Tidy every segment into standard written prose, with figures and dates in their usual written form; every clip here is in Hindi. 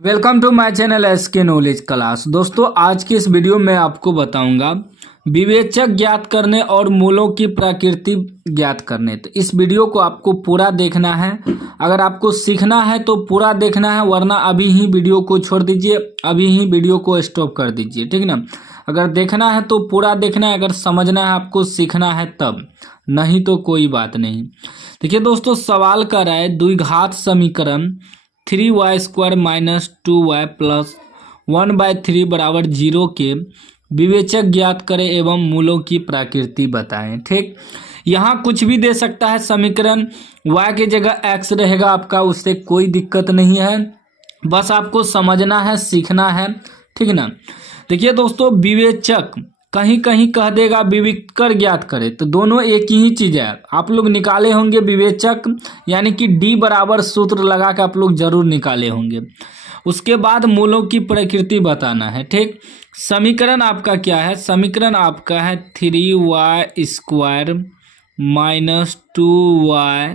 Welcome to my channel SK knowledge class. दोस्तों, आज की इस वीडियो में आपको बताऊंगा विवेचक ज्ञात करने और मूलों की प्रकृति ज्ञात करने। तो इस वीडियो को आपको पूरा देखना है। अगर आपको सीखना है तो पूरा देखना है, वरना अभी ही वीडियो को छोड़ दीजिए, अभी ही वीडियो को स्टॉप कर दीजिए, ठीक ना। अगर देखना है तो पूरा देखना है, अगर समझना है आपको, सीखना है तब, नहीं तो कोई बात नहीं। देखिए दोस्तों, सवाल कर रहा है द्विघात समीकरण 3y² माइनस 2y प्लस 1/3 बराबर 0 के विवेचक ज्ञात करें एवं मूलों की प्रकृति बताएं। ठीक, यहाँ कुछ भी दे सकता है समीकरण, y की जगह x रहेगा आपका, उससे कोई दिक्कत नहीं है, बस आपको समझना है, सीखना है, ठीक ना। देखिए दोस्तों, विवेचक कहीं कहीं कह देगा विविक्तर ज्ञात करे, तो दोनों एक ही चीज है। आप लोग निकाले होंगे विवेचक, यानी कि D बराबर सूत्र लगा के आप लोग जरूर निकाले होंगे। उसके बाद मूलों की प्रकृति बताना है। ठीक, समीकरण आपका क्या है? समीकरण आपका है 3y² माइनस 2y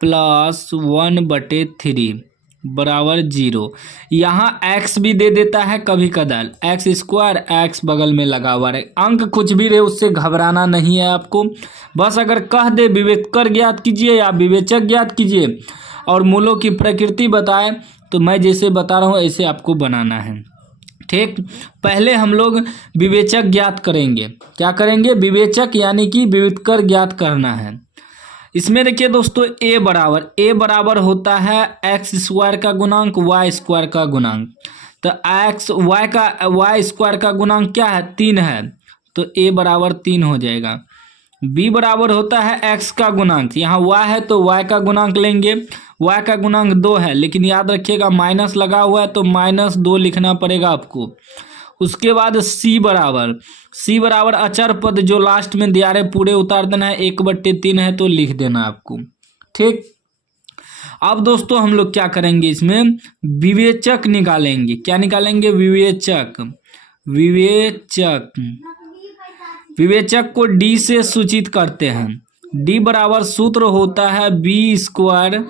प्लस 1/3 बराबर 0। यहाँ x भी दे देता है कभी कदार, x² x बगल में लगा हुआ है, अंक कुछ भी रहे उससे घबराना नहीं है आपको। बस अगर कह दे विवेचक ज्ञात कीजिए या विवेचक ज्ञात कीजिए और मूलों की प्रकृति बताए, तो मैं जैसे बता रहा हूँ ऐसे आपको बनाना है। ठीक, पहले हम लोग विवेचक ज्ञात करेंगे। क्या करेंगे? विवेचक, यानी कि विविक्तर ज्ञात करना है। इसमें देखिए दोस्तों, a बराबर होता है x² का गुणांक y² का गुणांक। तो y² का गुणांक क्या है? 3 है, तो a बराबर 3 हो जाएगा। b बराबर होता है x का गुणांक, यहाँ y है तो y का गुणांक लेंगे, y का गुणांक 2 है, लेकिन याद रखिएगा माइनस लगा हुआ है तो -2 लिखना पड़ेगा आपको। उसके बाद c बराबर अचर पद जो लास्ट में दिया रहे पूरे उतार देना है, 1/3 है तो लिख देना आपको। ठीक, अब दोस्तों हम लोग क्या करेंगे, इसमें विवेचक निकालेंगे। क्या निकालेंगे? विवेचक को d से सूचित करते हैं। d बराबर सूत्र होता है b²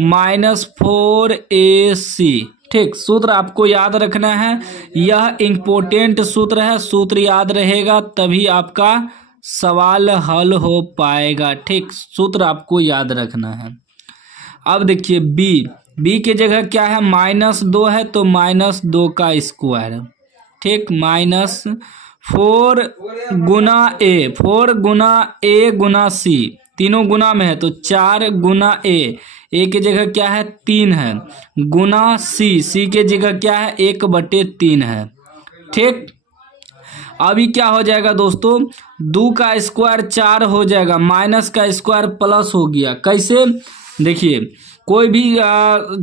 माइनस 4ac। ठीक, सूत्र आपको याद रखना है, यह इम्पोर्टेंट सूत्र है, सूत्र याद रहेगा तभी आपका सवाल हल हो पाएगा। ठीक, सूत्र आपको याद रखना है। अब देखिए b की जगह क्या है? -2 है तो -2 का स्क्वायर। ठीक, -4 गुना a गुना c, तीनों गुना में है तो 4 गुना a की जगह क्या है? 3 है, गुना c के जगह क्या है? 1/3 है। ठीक, अभी क्या हो जाएगा दोस्तों? 2 का स्क्वायर 4 हो जाएगा, माइनस का स्क्वायर प्लस हो गया। कैसे? देखिए, कोई भी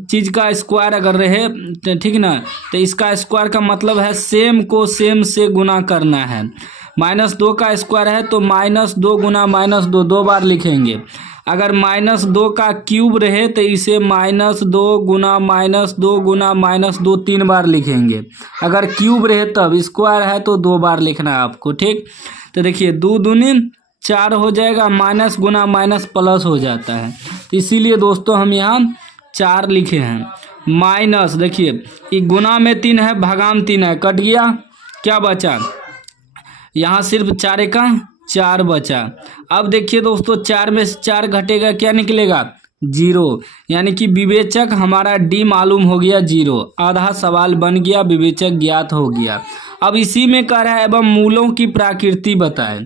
चीज का स्क्वायर अगर रहे, ठीक ना, तो इसका स्क्वायर का मतलब है सेम को सेम से गुना करना है। -2 का स्क्वायर है तो -2 गुना -2 2 बार लिखेंगे। अगर -2 का क्यूब रहे तो इसे -2 गुना -2 गुना -2 3 बार लिखेंगे। अगर क्यूब रहे तब, स्क्वायर है तो 2 बार लिखना है आपको। ठीक, तो देखिए 2 दूनी 4 हो जाएगा, माइनस गुना माइनस प्लस हो जाता है, तो इसीलिए दोस्तों हम यहाँ 4 लिखे हैं। माइनस, देखिए ये गुना में 3 है, भागाम 3 है, कट गया, क्या बचा? यहाँ सिर्फ 4 का 4 बचा। अब देखिए दोस्तों, 4 में से 4 घटेगा, क्या निकलेगा? 0, यानी कि विवेचक हमारा D मालूम हो गया 0। आधा सवाल बन गया, विवेचक ज्ञात हो गया। अब इसी में कह रहा है एवं मूलों की प्रकृति बताएं।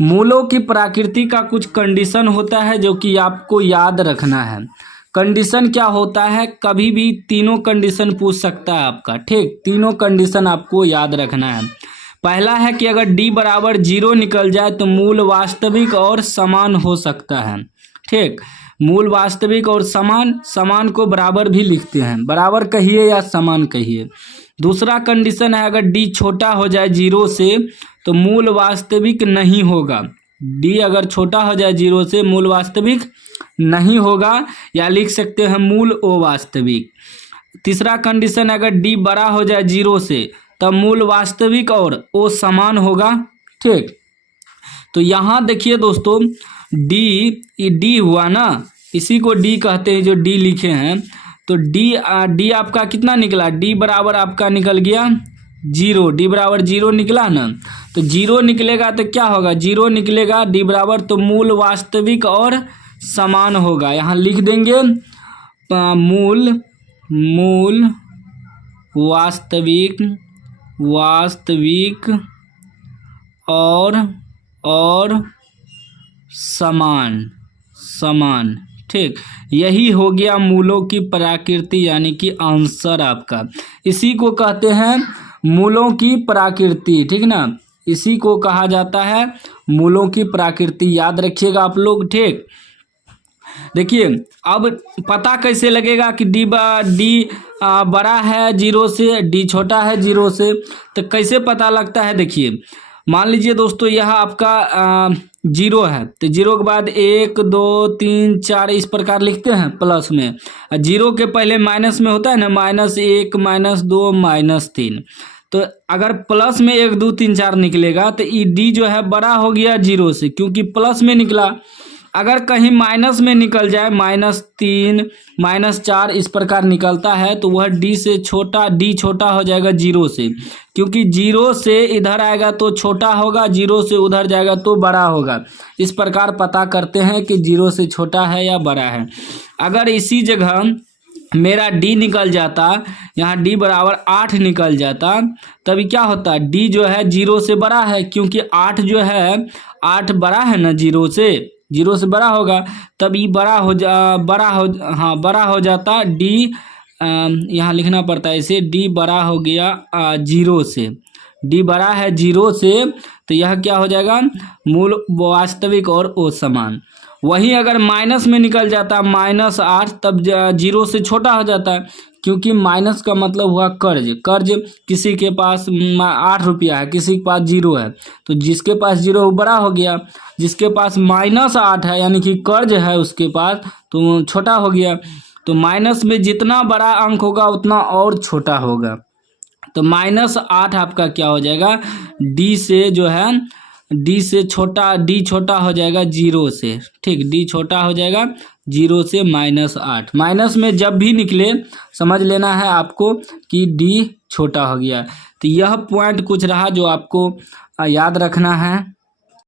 मूलों की प्रकृति का कुछ कंडीशन होता है जो कि आपको याद रखना है। कंडीशन क्या होता है? कभी भी तीनों कंडीशन पूछ सकता है आपका। ठीक, तीनों कंडीशन आपको याद रखना है। पहला है कि अगर D बराबर 0 निकल जाए तो मूल वास्तविक और समान हो सकता है। ठीक, मूल वास्तविक और समान को बराबर भी लिखते हैं, बराबर कहिए या समान कहिए। दूसरा कंडीशन है अगर D छोटा हो जाए 0 से तो मूल वास्तविक नहीं होगा। D अगर छोटा हो जाए 0 से मूल वास्तविक नहीं होगा, या लिख सकते हैं मूल अवास्तविक। तीसरा कंडीशन है अगर D बड़ा हो जाए 0 से तब मूल वास्तविक और ओ समान होगा। ठीक, तो यहाँ देखिए दोस्तों, D हुआ ना, इसी को D कहते हैं जो D लिखे हैं। तो डी आपका कितना निकला, डी बराबर आपका निकल गया 0, डी बराबर 0 निकला ना। तो 0 निकलेगा तो क्या होगा, 0 निकलेगा डी बराबर, तो मूल वास्तविक और समान होगा। यहाँ लिख देंगे मूल वास्तविक और समान। ठीक, यही हो गया मूलों की प्रकृति यानी कि आंसर आपका। इसी को कहते हैं मूलों की प्रकृति, ठीक ना, इसी को कहा जाता है मूलों की प्रकृति। याद रखिएगा आप लोग। ठीक, देखिए अब पता कैसे लगेगा कि डी बड़ा है 0 से, डी छोटा है 0 से, तो कैसे पता लगता है। देखिए मान लीजिए दोस्तों यह आपका 0 है, तो 0 के बाद 1 2 3 4 इस प्रकार लिखते हैं प्लस में। 0 के पहले माइनस में होता है ना, -1 -2 -3। तो अगर प्लस में 1 2 3 4 निकलेगा तो ये डी जो है बड़ा हो गया 0 से, क्योंकि प्लस में निकला। अगर कहीं माइनस में निकल जाए, -3 -4 इस प्रकार निकलता है, तो वह डी छोटा हो जाएगा 0 से, क्योंकि 0 से इधर आएगा तो छोटा होगा, 0 से उधर जाएगा तो बड़ा होगा। इस प्रकार पता करते हैं कि 0 से छोटा है या बड़ा है। अगर इसी जगह मेरा डी निकल जाता, यहाँ डी बराबर 8 निकल जाता, तभी क्या होता, डी जो है 0 से बड़ा है, क्योंकि 8 जो है 8 बड़ा है ना 0 से बड़ा होगा, तब ये बड़ा हो जाता डी। यहाँ लिखना पड़ता है इसे, डी बड़ा हो गया 0 से, डी बड़ा है 0 से, तो यह क्या हो जाएगा, मूल वास्तविक और समान। वहीं अगर माइनस में निकल जाता -8, तब 0 से छोटा हो जाता है, क्योंकि माइनस का मतलब हुआ कर्ज। किसी के पास 8 रुपया है, किसी के पास 0 है, तो जिसके पास 0 वो बड़ा हो गया, जिसके पास -8 है यानी कि कर्ज है उसके पास, तो छोटा हो गया। तो माइनस में जितना बड़ा अंक होगा उतना और छोटा होगा। तो -8 आपका क्या हो जाएगा, डी से जो है डी छोटा हो जाएगा 0 से। ठीक, डी छोटा हो जाएगा 0 से -8। माइनस में जब भी निकले समझ लेना है आपको कि डी छोटा हो गया। तो यह पॉइंट कुछ रहा जो आपको याद रखना है।